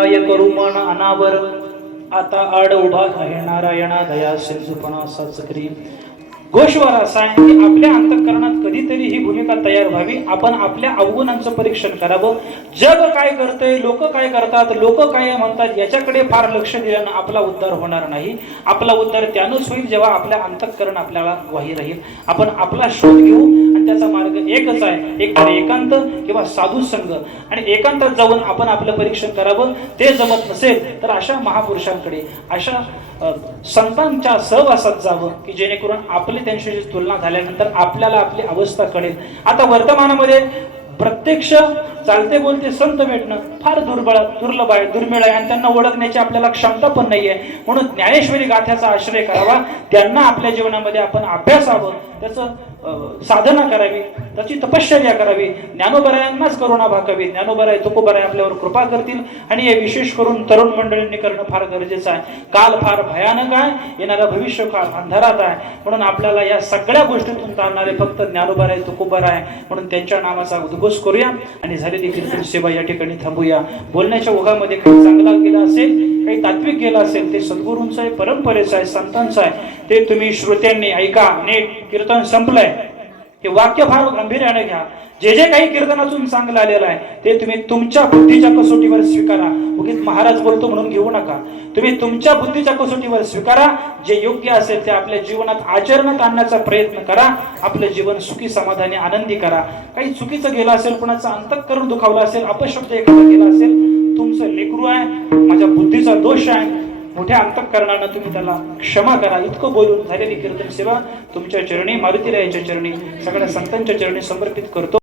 काय करू मन अनावर. आता आड उभा आहे नारायणा दया सिंधुपणा सचक्री गोष्वार असा आहे आपल्या अंतकरणात कधीतरी ही भूमिका तयार व्हावी. आपण आपल्या अवगुणांचं परीक्षण करावं. जग काय करतंय लोक काय करतात लोक काय म्हणतात याच्याकडे फार लक्ष दिल्यानं आपला उद्धार होणार नाही. आपला उद्धार त्यानंच होईल जेव्हा आपल्या अंतकरण आपल्याला ग्वाही राहील. आपण आपला शोध घेऊ. त्याचा मार्ग एकच आहे. एक तर एकांत किंवा साधू संघ. आणि एकांतात जाऊन आपण आपलं परीक्षण करावं ते जमत नसेल तर अशा महापुरुषांकडे अशा संतांच्या सहवासात जावं की जेणेकरून आपली त्यांच्याशी तुलना झाल्यानंतर आपल्याला आपली अवस्था कळेल. आता वर्तमानामध्ये प्रत्यक्ष चालते बोलते संत भेटणं फार दुर्बळ दुर्लभ आहे दुर्मिळ आहे आणि त्यांना ओळखण्याची आपल्याला क्षमता पण नाही आहे म्हणून ज्ञानेश्वरी गाथ्याचा आश्रय करावा. त्यांना आपल्या जीवनामध्ये आपण अभ्यासावं त्याचं साधना करावी. त्याची तपश्चर्या करावी. ज्ञानोबरायांनाच करुणा भाकावी. ज्ञानोबराय तुकोबराय आपल्यावर कृपा करतील आणि हे विशेष करून तरुण मंडळींनी करणं फार गरजेचं आहे. काल फार भयानक आहे. येणारा भविष्य काळ अंधारात आहे. म्हणून आपल्याला या सगळ्या गोष्टीतून तारणारे फक्त ज्ञानोबराय तुकोबराय म्हणून त्यांच्या नावाचा उद्घोष करूया आणि झालेली कीर्तन सेवा या ठिकाणी थांबूया. बोलण्याच्या ओघामध्ये काही चांगला गेला असेल काही तात्विक गेला असेल ते सद्गुरूंचं आहे परंपरेचं आहे संतांचं आहे. ते तुम्ही श्रोत्यांनी ऐका. नीट कीर्तन संपलंय. हे वाक्य फार गंभीर्याने घ्या. जे जे काही कीर्तनातून चांगलं आलेलं आहे ते तुम्ही तुमच्या बुद्धीच्या कसोटीवर स्वीकारा. उगीच महाराज बोलतो म्हणून घेऊ नका. तुम्ही तुमच्या बुद्धीच्या कसोटीवर स्वीकारा. जे योग्य असेल ते आपल्या जीवनात आचरणात आणण्याचा प्रयत्न करा. आपलं जीवन सुखी समाधानी आनंदी करा. काही चुकीचं गेलं असेल कुणाचं अंतःकरण दुखावलं असेल अपशब्द एखादा गेला असेल तुमचं लेकरू आहे माझ्या बुद्धीचा दोष आहे मोठ्या अंतकरणानं तुम्ही त्याला क्षमा करा. इतकं बोलून झालेली कीर्तन सेवा तुमच्या चरणी मारुतीरायाच्या चरणी सगळ्या संतांच्या चरणी समर्पित करतो.